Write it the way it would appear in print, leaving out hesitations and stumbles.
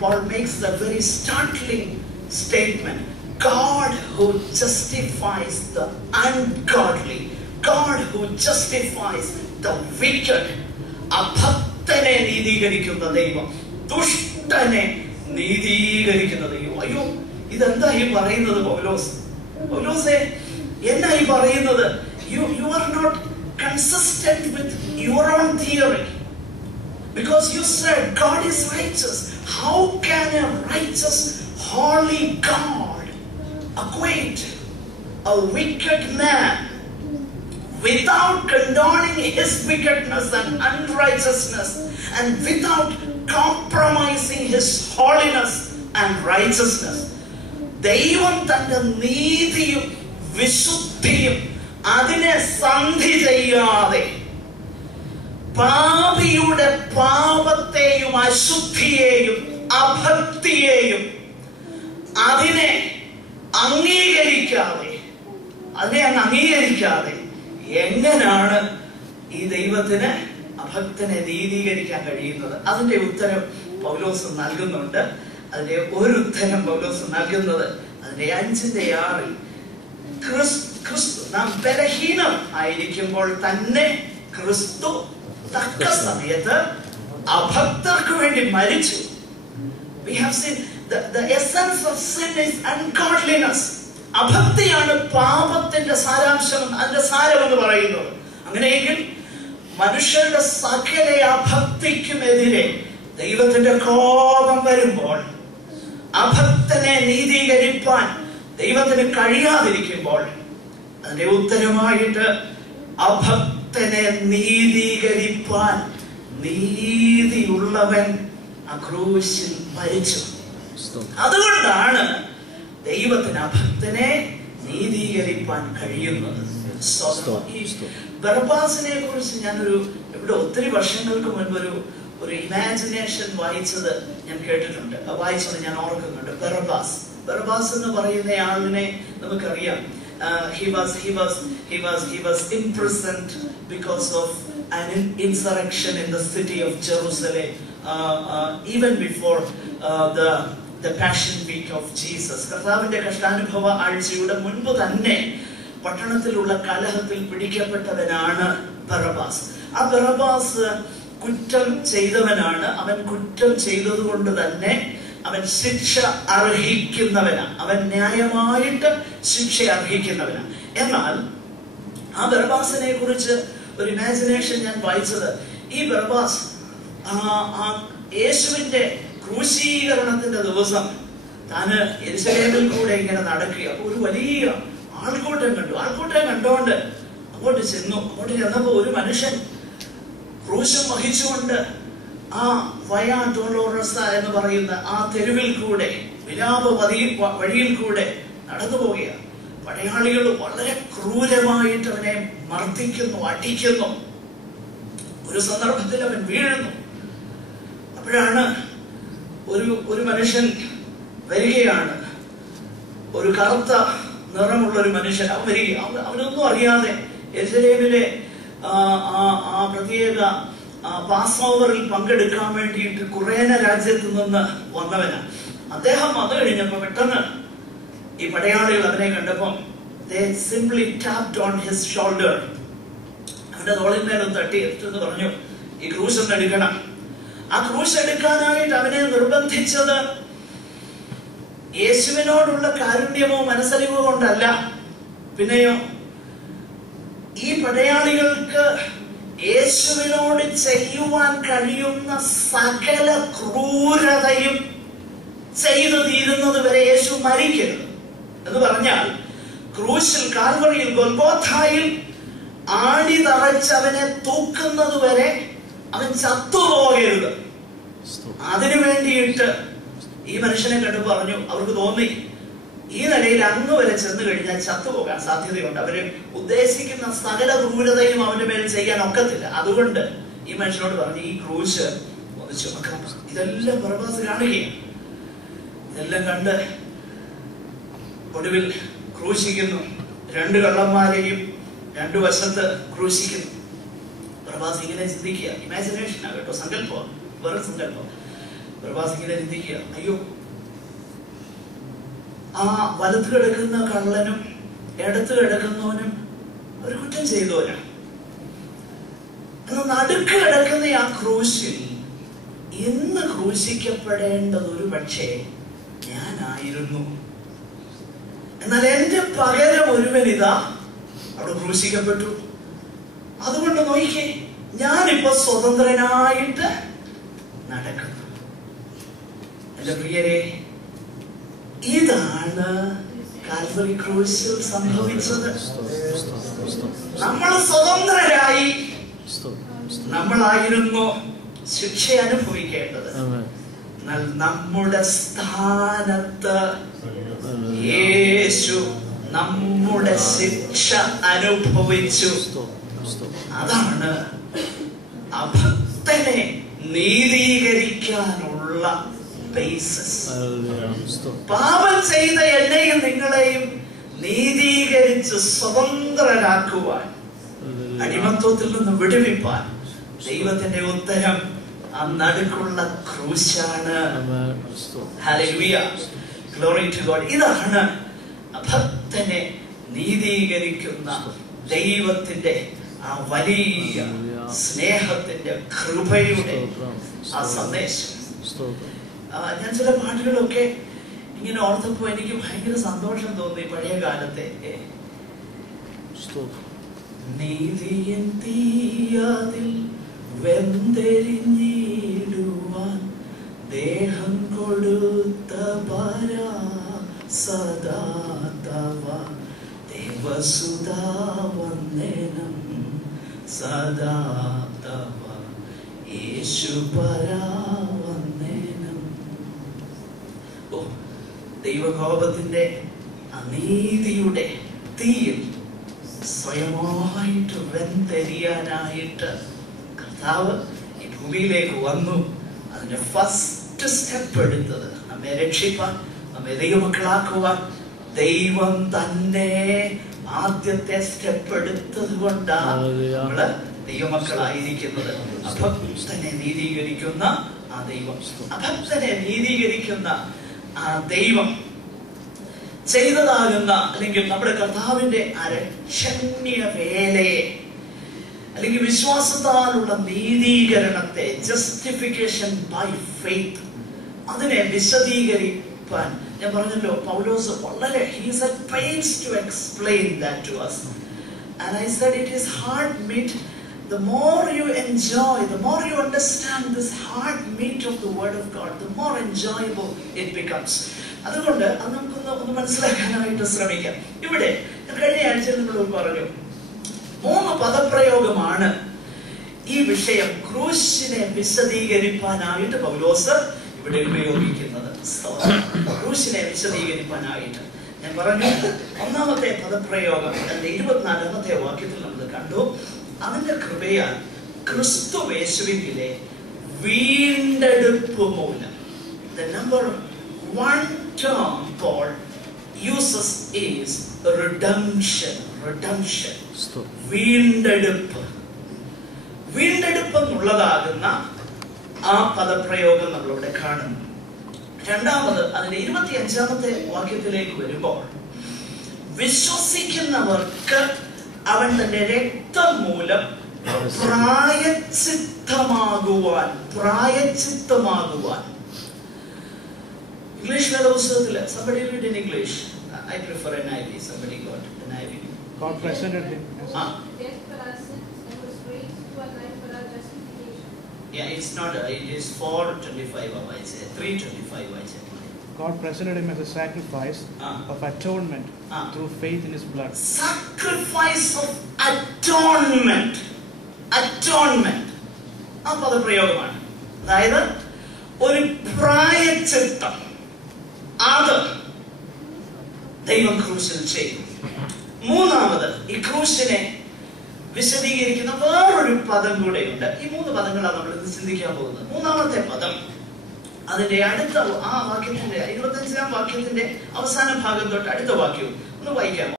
Paul makes a very startling statement. God who justifies the ungodly, God who justifies the wicked. അഭക്തനെ നീതീകരിക്കുന്ന ദൈവം, ദുഷ്ടനെ നീതീകരിക്കുന്ന ദൈവം. അയ്യോ, ഇതെന്താ ഈ പറയുന്നത് പൗലോസ്? പൗലോസേ, എന്നാ ഈ പറയുന്നത്? You are not consistent with your own theory. Because you said God is righteous. How can a righteous, holy God acquaint a wicked man without condoning his wickedness and unrighteousness and without compromising his holiness and righteousness? ദൈവം തന്റെ നീതിയും വിശുദ്ധിയും അതിനെ സന്ധി ചെയ്യാതെ പാപിയുടെ പാപത്തെയും അശുദ്ധിയെയും അഭക്തിയെയും അതിനെ അംഗീകരിക്കാതെ എങ്ങനെയാണ് ഈ ദൈവത്തിന് അഭക്തനെ നീതീകരിക്കാൻ കഴിയുന്നത്? അതിന്റെ ഉത്തരം പൗലോസ് നൽകുന്നുണ്ട്. അതിന്റെ ഒരു ഉത്തരം പൗലോസ് നൽകുന്നത് അതിന്റെ 5:6 ക്രിസ്തു നാം ബലഹീനം ആയിരിക്കുമ്പോൾ തന്നെ ക്രിസ്തു തക്ക സമയത്ത് അഭക്തർക്ക് വേണ്ടി മരിച്ചു. We have seen the essence of sin is ungodliness. അഭക്തിയാണ് പാപത്തിന്റെ സാരാംശം, അതിന്റെ സാരം എന്ന് പറയുന്നത്. അങ്ങനെയെങ്കിൽ മനുഷ്യരുടെ സകല അഭക്തിക്കുമെതിരെ ദൈവത്തിന്റെ കോപം വരുമ്പോൾ, അഭക്തനെ നീതീകരിപ്പാൻ ദൈവത്തിന് കഴിയാതിരിക്കുമ്പോൾ, അതിന്റെ ഉത്തരമായിട്ട് അഭക്തനെ നീതീകരിപ്പാൻ നീതിയുള്ളവൻ ആ ക്രൂശിൽ മരിച്ചു. അതുകൊണ്ടാണ് ദൈവത്തിന് അഭക്തനെ നീതീകരിപ്പാൻ കഴിയുന്നത്. ബറബ്ബാസിനെ കുറിച്ച് ഞാനൊരു ഇവിടെ ഒത്തിരി വർഷങ്ങൾക്ക് മുൻപ് ഒരു ഇമാജിനേഷൻ വായിച്ചത് ഞാൻ കേട്ടിട്ടുണ്ട്, വായിച്ചത് ഞാൻ ഓർക്കുന്നുണ്ട്. ബറബ്ബാസ് എന്ന് പറയുന്ന ആളിനെ നമുക്കറിയാം. He was imprisoned because of an insurrection in the city of Jerusalem, even before the Passion Week of Jesus. കർത്താവിന്റെ കഷ്ടാനുഭവ ആഴ്ചയുടെ മുൻപ് തന്നെ പട്ടണത്തിലുള്ള കലഹത്തിൽ പിടിക്കപ്പെട്ടവനാണ് ബറബ്ബാസ്. ആ ബറബ്ബാസ് കുറ്റം ചെയ്തവനാണ്. അവൻ കുറ്റം ചെയ്തതുകൊണ്ട് തന്നെ അവൻ ശിക്ഷ അർഹിക്കുന്നവനാണ്. അവൻ ന്യായമായിട്ട് ശിക്ഷ അർഹിക്കുന്നവനാണ്. എന്നാൽ ആ ബറബ്ബാസിനെ കുറിച്ച് ഒരു ഇമാജിനേഷൻ ഞാൻ വായിച്ചത്, ഈ ബറബ്ബാസ് യേശുവിന്റെ ക്രൂശീകരണത്തിന്റെ ദിവസം താന് യെരുശലേമിൽ കൂടെ ഇങ്ങനെ നടക്കുക. അപ്പൊ ഒരു വലിയ ആൾക്കൂട്ടം കണ്ടുകൊണ്ട് അങ്ങോട്ട് ചെന്നപ്പോ ഒരു മനുഷ്യൻ ക്രൂശം വഹിച്ചുകൊണ്ട് ആ വയാ ഡോളോറസ എന്ന് പറയുന്ന ആ തെരുവിൽ കൂടെ, വിലാപ വഴിയിൽ കൂടെ നടന്നു പോവുകയാണ്. പടയാളികൾ വളരെ ക്രൂരമായിട്ട് അവനെ മർദ്ദിക്കുന്നു, അടിക്കുന്നു. ഒരു സന്ദർഭത്തിൽ അവൻ വീഴുന്നു. അപ്പോഴാണ് ഒരു മനുഷ്യൻ വരികയാണ്, ഒരു കറുത്ത നിറമുള്ള ഒരു മനുഷ്യൻ. അവൻ വരിക, അവനൊന്നും അറിയാതെ യെരുശലേമിലെ ആ പ്രത്യേക പാസ് ഓവറിൽ പങ്കെടുക്കാൻ വേണ്ടിയിട്ട് കുറേന രാജ്യത്ത് നിന്ന് വന്നവനാണ്. അദ്ദേഹം വന്നു കഴിഞ്ഞപ്പോ പെട്ടെന്ന് ഈ പടയാളികൾ അവനെ കണ്ടപ്പം they simply tapped on his shoulder. അവന്റെ തോളിന്മേലും തട്ടി എടുത്തെന്ന് പറഞ്ഞു, ഈ ക്രൂശ് ഒന്ന് എടുക്കണം. ആ ക്രൂശ് എടുക്കാനായിട്ട് അവനെ നിർബന്ധിച്ചത് യേശുവിനോടുള്ള കാരുണ്യമോ മനസ്സലിവോ കൊണ്ടല്ല. പിന്നെയോ ഈ പടയാളികൾക്ക് യേശുവിനോട് ചെയ്യുവാൻ കഴിയുന്ന സകല ക്രൂരതയും ചെയ്തു തീരുന്നത് വരെ യേശു മരിക്കരുത് എന്ന് പറഞ്ഞാൽ, ക്രൂശിൽ, കാൽവറിയിൽ, ഗൊൽഗോഥായിൽ ആണി തറച്ചവനെ തൂക്കുന്നത് വരെ അവൻ ചത്തുപോകരുത്. അതിനു വേണ്ടിയിട്ട് ഈ മനുഷ്യനെ കണ്ടു പറഞ്ഞു, അവർക്ക് തോന്നി ഈ നിലയിൽ അങ്ങ് വരെ ചെന്ന് കഴിഞ്ഞാൽ ചത്തുപോകാൻ സാധ്യതയുണ്ട്. അവര് ഉദ്ദേശിക്കുന്ന സകല ക്രൂരതയും അവന്റെ മേൽ ചെയ്യാൻ ഒക്കത്തില്ല. അതുകൊണ്ട് ഈ മനുഷ്യനോട് പറഞ്ഞു, ഈ ക്രൂശ് ഒന്ന് ചുമക്കണം. ഇതെല്ലാം ബറബ്ബാസ് കാണുകയാണ്. ഇതെല്ലാം കണ്ട് ഒടുവിൽ ക്രൂശിക്കുന്നു. 2 കള്ളന്മാരെയും 2 വശത്ത് ക്രൂശിക്കുന്നു. ബറബ്ബാസ് ഇങ്ങനെ ചിന്തിക്കുക, ഇമാജിനേഷൻ ആകട്ടോ, സങ്കല്പം, വെറും സങ്കല്പം. പ്രവാസികളെ ചിന്തിക്കുക, അയ്യോ ആ വലത്ത് കിടക്കുന്ന കള്ളനും ഇടത്ത് കിടക്കുന്നവനും ഒരു കുറ്റം ചെയ്തവനാണ്. എന്നാൽ നടുക്ക് കിടക്കുന്ന ആ ക്രൂശിൽ ഇന്ന് ക്രൂശിക്കപ്പെടേണ്ടത് ഒരു പക്ഷേ ഞാനായിരുന്നു. എന്നാൽ എന്റെ പകരം ഒരുവനിതാ അവിടെ ക്രൂശിക്കപ്പെട്ടു. അതുകൊണ്ട് നോക്കിക്കേ, ഞാനിപ്പോ സ്വതന്ത്രനായിട്ട് നടക്കുന്നു. എന്റെ പ്രിയരെ, ഇതാണ് കാൽവറി ക്രൂശിൽ സംഭവിച്ചത്. നമ്മൾ സ്വതന്ത്രരായി, നമ്മളായിരുന്നു ശിക്ഷ അനുഭവിക്കേണ്ടത്. എന്നാൽ നമ്മുടെ സ്ഥാനത്ത് യേശു നമ്മുടെ ശിക്ഷ അനുഭവിച്ചു. അതാണ് അഭക്തനെ നീതീകരിക്കാനുള്ള ബേസിസ്. പാപം ചെയ്ത എന്നെയും നിങ്ങളെയും നീതീകരിച്ച് സ്വതന്ത്രരാക്കുവാൻ, അടിമത്വത്തിൽ നിന്ന് വിടുവിപ്പാൻ ദൈവത്തിന്റെ ഉത്തരം ആ നടുക്കുള്ള ക്രൂശാണ്. Hallelujah, glory to God. ഇതാണ് അഭക്തനെ നീതീകരിക്കുന്ന ദൈവത്തിന്റെ ആ വലിയ സ്നേഹത്തിന്റെ കൃപയുടെ ആ സന്ദേശം. ഞാൻ ചില പാട്ടുകളൊക്കെ ഇങ്ങനെ ഓർത്തപ്പോ എനിക്ക് ഭയങ്കര സന്തോഷം തോന്നി. പഴയ കാലത്തെ നീതിയൻ തീയതിൽ വെന്തെരിഞ്ഞിടുവാൻ ദേഹം കൊടുത്ത പരാ സദാതവ ദേവസുതാ വന്ദനം സദാതവ യേശു പരാ വന്ദനം. ഓ, ദൈവകോപത്തിന്റെ അനീതിയുടെ തീയിൽ സ്വയമായിട്ട് വെന്തെരിയാനായിട്ട് കർത്താവ് ഈ ഭൂമിയിലേക്ക് വന്നു. അതിന്റെ ഫസ്റ്റ് സ്റ്റെപ്പ് എടുത്തത് നമ്മെ രക്ഷിപ്പാൻ, നമ്മെ ദൈവമക്കളാക്കുവാൻ ദൈവം തന്നെ ആദ്യത്തെ സ്റ്റെപ്പ് എടുത്തത് കൊണ്ടാണ് നമ്മള് ദൈവമക്കളായിരിക്കുന്നത്. അഭക്തനെ നീതീകരിക്കുന്ന ആ ദൈവം, അഭക്തനെ നീതീകരിക്കുന്ന ആ ദൈവം ചെയ്തതാകുന്ന, അല്ലെങ്കിൽ നമ്മുടെ കർത്താവിന്റെ അരക്ഷണ്യ വേലയെ, അല്ലെങ്കിൽ വിശ്വാസത്താലുള്ള നീതീകരണത്തെ, ജസ്റ്റിഫിക്കേഷൻ ബൈ ഫെയ്ത്ത്, അതിനെ വിശദീകരിക്കാൻ ഞാൻ പറഞ്ഞല്ലോ, പൗലോസ് വളരെ he is at pains to explain that to us, and I said it is hard meat. The more you enjoy, the more you understand this hard meat of the word of God, the more enjoyable it becomes. അതുകൊണ്ട് അത് നമുക്കൊന്ന് മനസ്സിലാക്കാനായിട്ട് ശ്രമിക്കാം. ഇവിടെ കഴിഞ്ഞ ആഴ്ചയിൽ നിങ്ങളോട് പറഞ്ഞു, 3 പദപ്രയോഗമാണ് ഈ വിഷയം ക്രൂശിനെ വിശദീകരിക്കാനായിട്ട് പൗലോസ് ഇവിടെ ഉപയോഗിക്കുന്നത്. ക്രൂശിനെ വിശദീകരിക്കാനായിട്ട് ഞാൻ പറഞ്ഞു, ഒന്നാമത്തെ പദപ്രയോഗം അതിന്റെ 24ാമത്തെ വാക്യത്തിൽ നമ്മൾ കണ്ടു. അതിന്റെ കൃപയാൽ ക്രിസ്തുയേശുവിലെ വീണ്ടെടുപ്പ് മൂലം. The number 1 term Paul uses is redemption. Redemption. വീണ്ടെടുപ്പ്. വീണ്ടെടുപ്പ് എന്നുള്ളതാകുന്ന ആ പദപ്രയോഗം നമ്മളിവിടെ കാണുന്നു. രണ്ടാമത് അതിന്റെ 25ാമത്തെ വാക്യത്തിലേക്ക് വരുമ്പോൾ, വിശ്വസിക്കുന്നവർക്ക് അവൻ തന്റെ രക്തം മൂലം പ്രായച്ചിത്തമാകുവാൻ. ഇംഗ്ലീഷ് വേദപുസ്തകത്തില് somebody read in English. I prefer NIV. Somebody got NIV. God presented him. Death for our sins and was raised to our life for our justification. Yeah, it's not. It is 4:25. I say 3:25. I say. God presented him as a sacrifice of atonement through faith in his blood. Sacrifice of atonement. Atonement. ആ പദപ്രയോഗമാണ്. അതായത് ഒരു പ്രായച്ചിത്തം, അത് ദൈവം ക്രൂശിൽ ചെയ്തു. മൂന്നാമത് ഈ ക്രൂശിനെ വിശദീകരിക്കുന്ന വേറൊരു പദം കൂടെയുണ്ട്. ഈ 3 പദങ്ങളാണ് നമ്മൾ ഇന്ന് ചിന്തിക്കാൻ പോകുന്നത്. മൂന്നാമത്തെ പദം അതിന്റെ അടുത്ത ആ വാക്യത്തിന്റെ 25ാം വാക്യത്തിന്റെ അവസാന ഭാഗം തൊട്ട് അടുത്ത വാക്യവും ഒന്ന് വായിക്കാമോ?